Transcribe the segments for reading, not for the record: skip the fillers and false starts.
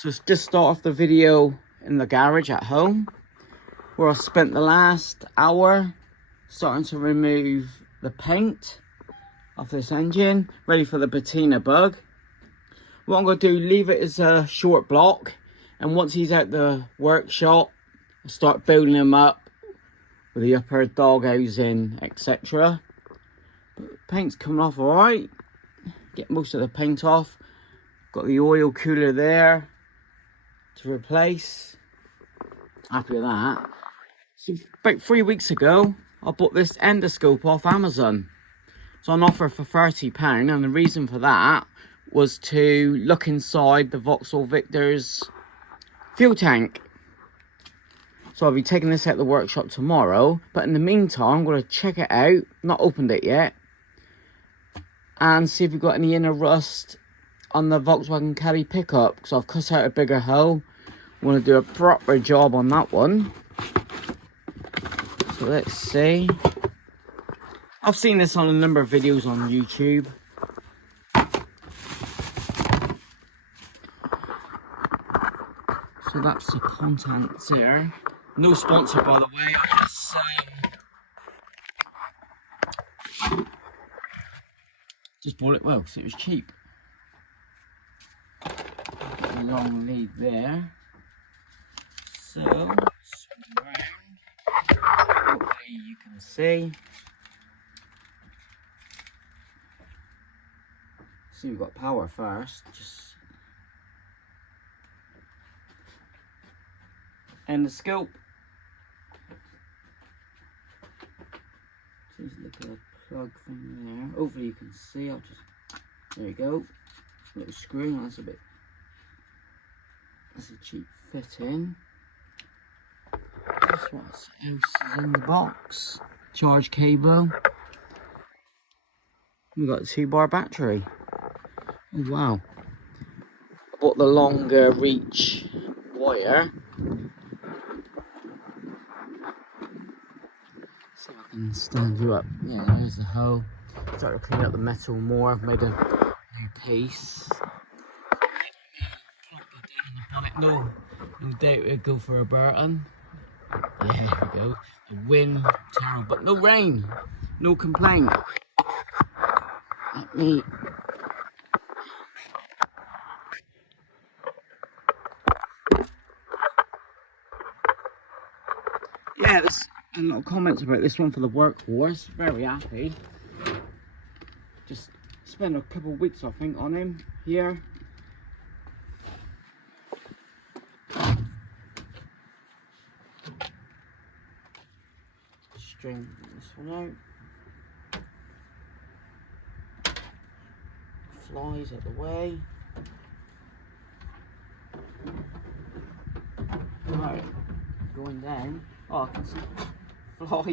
So let's just start off the video in the garage at home, where I spent the last hour starting to remove the paint off this engine, ready for the patina bug. What I'm going to do, leave it as a short block, and once he's out the workshop, I'll start building him up with the upper dog housing, etc. Paint's coming off alright. Get most of the paint off. Got the oil cooler there to replace. Happy with that. So about 3 weeks ago, I bought this endoscope off Amazon. It's on offer for £30, and the reason for that was to look inside the Vauxhall Victor's fuel tank. So I'll be taking this out of the workshop tomorrow, but in the meantime I'm going to check it out, not opened it yet, and see if we've got any inner rust on the Volkswagen Caddy pickup, because I've cut out a bigger hole. I want to do a proper job on that one. So let's see. I've seen this on a number of videos on YouTube. So that's the contents here. No sponsor, by the way. I just bought it well because it was cheap. Got a long lead there. So, swing around. Hopefully you can see. See, we've got power first. Just and the scope. Just look at the plug thing there. Hopefully you can see. I'll just, there you go. Little screw. That's a bit. That's a cheap fitting. That's what else is in the box. Charge cable. We've got a 2-bar battery. Oh wow. I bought the longer reach wire. See if I can stand you up. Yeah, there's the hole. Start to clean up the metal more. I've made a new piece. No doubt it'll go for a Burton. Yeah, here we go. The wind, terrible, but no rain. No complaint. Let me. Yeah, there's a lot of comments about this one for the workhorse. Very happy. Just spent a couple of weeks, I think, on him here. String this one out. Flies out the way. Right, going down. Oh, I can see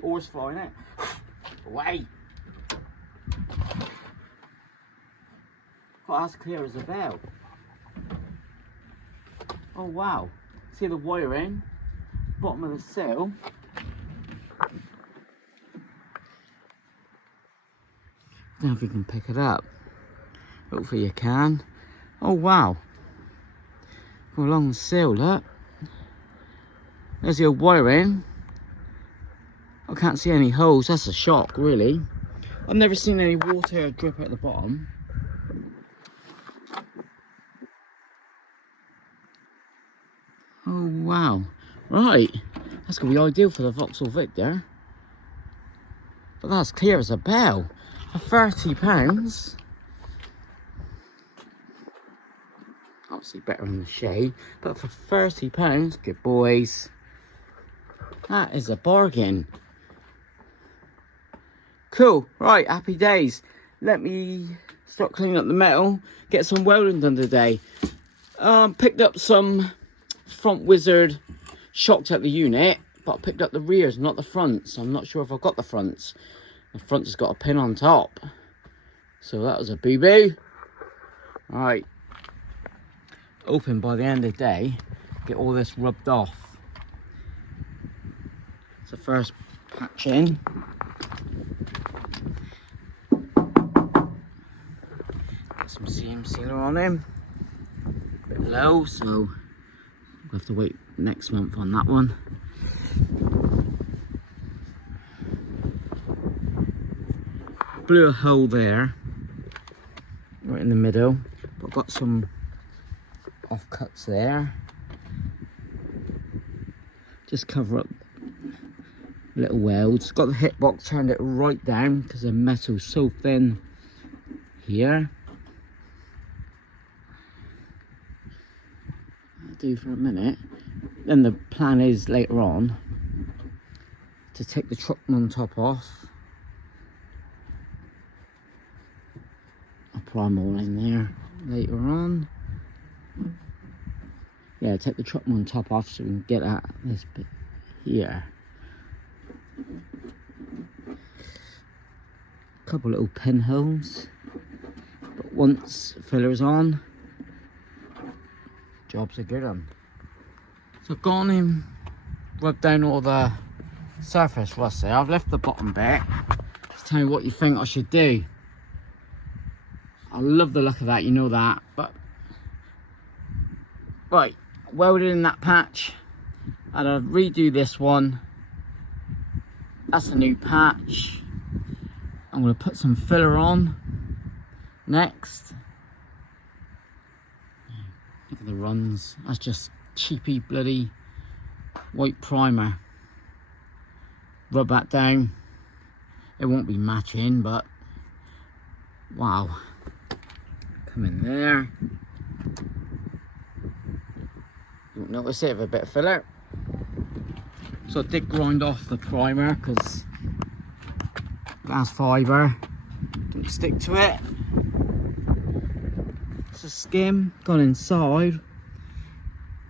horse flying out. Away! Oh, that's clear as a bell. Oh wow. See the wiring? Bottom of the sill. I don't know if you can pick it up. Hopefully you can. Oh wow. Go along the sill, look. There's the old wiring. I can't see any holes. That's a shock, really. I've never seen any water drip at the bottom. Oh wow. Right. That's going to be ideal for the Vauxhall Victor. But that's clear as a bell. For £30. Obviously better in the shade. But for £30, good boys. That is a bargain. Cool. Right, happy days. Let me start cleaning up the metal. Get some welding done today. Picked up some front wizard shocks at the unit, but I picked up the rears, not the fronts. I'm not sure if I've got the fronts. The front has got a pin on top. So that was a boo-boo. Right. Open by the end of the day. Get all this rubbed off. So first patch in. Get some seam sealer on him. Bit low, so we'll have to wait next month on that one. Blew a hole there, right in the middle, but got some offcuts there. Just cover up little welds. Got the hitbox, turned it right down because the metal's so thin here. I'll do for a minute. Then the plan is later on to take the truckman top off. I'll prime all in there later on. Yeah, take the truckman top off so we can get at this bit here. Couple little pinholes, but once filler's on, job's a good one. So I've gone in, rubbed down all the surface rust there. I've left the bottom bit. Just tell me what you think I should do. I love the look of that, you know that, but right, welded in that patch, and I'll redo this one. That's a new patch. I'm going to put some filler on next. Look at the runs. That's just cheapy bloody white primer. Rub that down. It won't be matching, but wow. Come in there. You won't notice it with a bit of filler. So I did grind off the primer because glass fibre don't stick to it. It's a skim gone inside.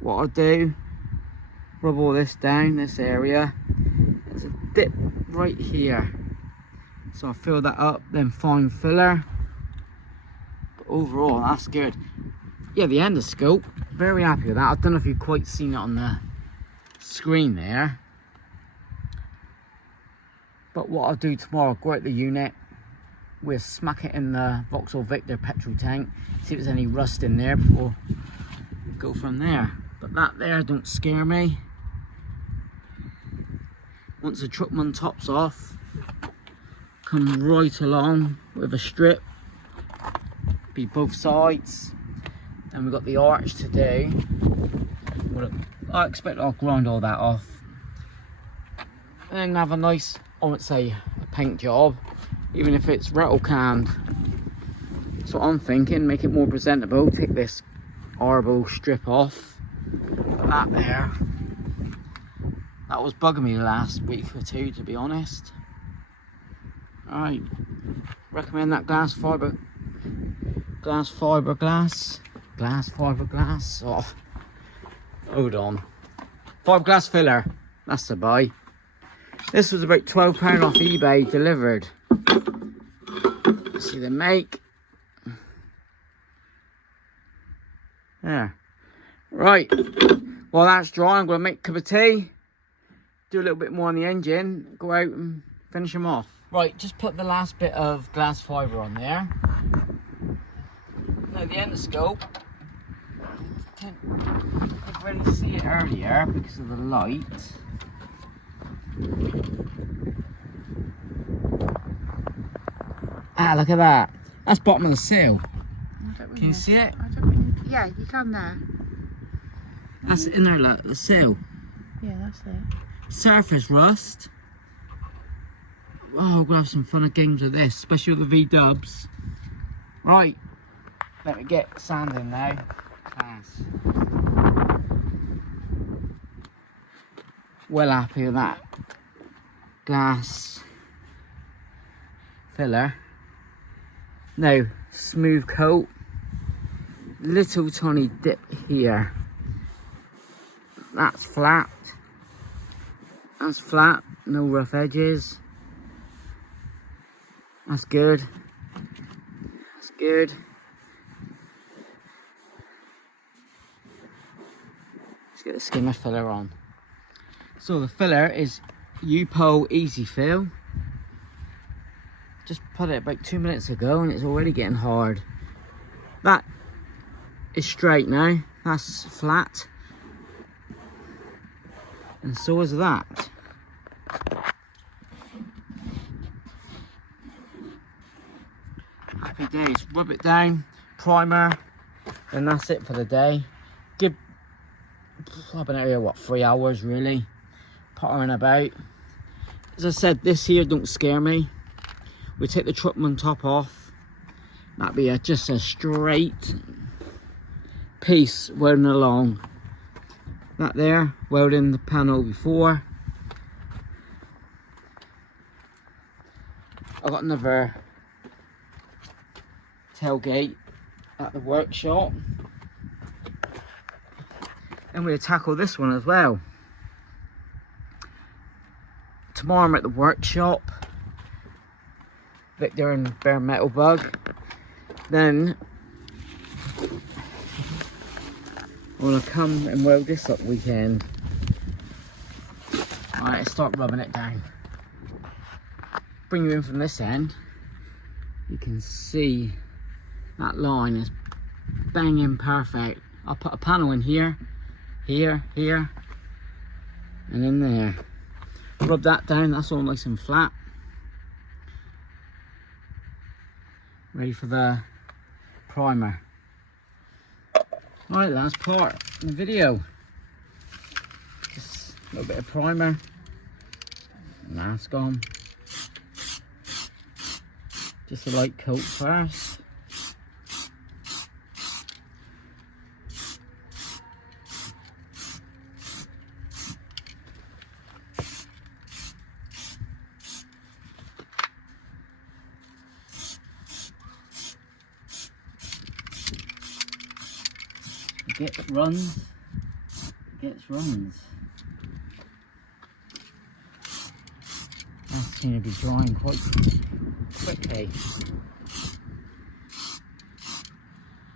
What I'll do, rub all this down, this area. There's a dip right here, so I'll fill that up, then fine filler. But overall, that's good. Yeah, the endoscope, very happy with that. I don't know if you've quite seen it on the screen there. But what I'll do tomorrow, go out the unit, we'll smack it in the Vauxhall Victor petrol tank, see if there's any rust in there before we go from there. But that there don't scare me. Once the truckman top's off, come right along with a strip, be both sides. And we've got the arch to do. I expect I'll grind all that off and then have a nice, I wouldn't say a paint job, even if it's rattle canned. That's what I'm thinking, make it more presentable. Take this horrible strip off. But that there, that was bugging me the last week or two, to be honest. Alright, recommend that glass fibre glass. Oh, hold on. Fiberglass filler, that's the buy. This was about £12 off eBay delivered. See the make. There. Right. While that's dry, I'm going to make a cup of tea. Do a little bit more on the engine. Go out and finish them off. Right, just put the last bit of glass fibre on there. Now the endoscope. I couldn't really see it earlier because of the light. Ah, look at that. That's bottom of the seal. Can you see it? Yeah, you can there. That's in there, look, the seal. Yeah, that's it. Surface rust. Oh, we'll have some fun of games with this, especially with the V-dubs. Right, let me get sand in now. Class. Well happy with that glass filler. Now, smooth coat. Little tiny dip here. That's flat. That's flat, no rough edges. That's good. That's good. Let's get the skimmer filler on. So the filler is U-Pole Easy Fill. Just put it about 2 minutes ago and it's already getting hard. That is straight now. That's flat. And so is that. Happy days. Rub it down, primer, and that's it for the day. I've been out here, what, 3 hours really, pottering about. As I said, this here don't scare me. We take the Truckman top off. That'd be just a straight piece welding along. That there, welding the panel before. I've got another tailgate at the workshop. And we'll tackle this one as well. Tomorrow I'm at the workshop. Victor and Bare Metal Bug. Then I'm gonna come and weld this up weekend. Alright, let's start rubbing it down. Bring you in from this end. You can see that line is banging perfect. I'll put a panel in here, here, and in there. Rub that down, that's all nice and flat. Ready for the primer. Alright, last part in the video. Just a little bit of primer. Mask on. Just a light coat first. Gets runs. That's going to be drying quite quickly.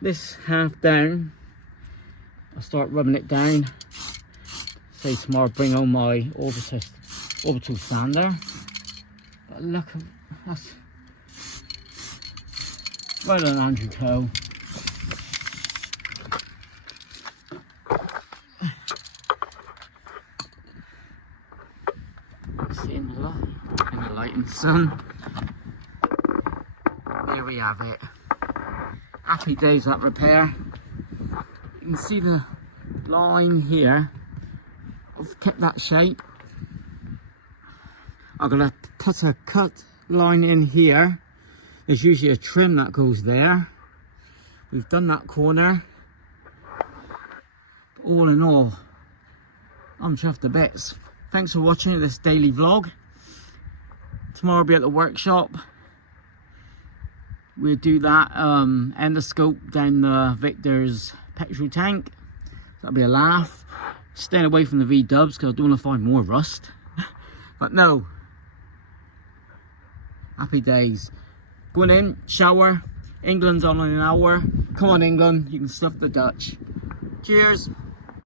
This half down, I'll start rubbing it down. Say tomorrow bring on my orbital sander. But look, that's right on Andrew toe. See in the light and sun. There we have it. Happy days that repair. You can see the line here. I've kept that shape. I'm gonna put a cut line in here. There's usually a trim that goes there. We've done that corner. But all in all, I'm chuffed to bits. Thanks for watching this daily vlog. Tomorrow I'll be at the workshop. We'll do that endoscope down the Victor's petrol tank. That'll be a laugh. Staying away from the V-dubs because I don't want to find more rust. But no. Happy days. Going in, shower. England's on in an hour. Come on England, you can stuff the Dutch. Cheers.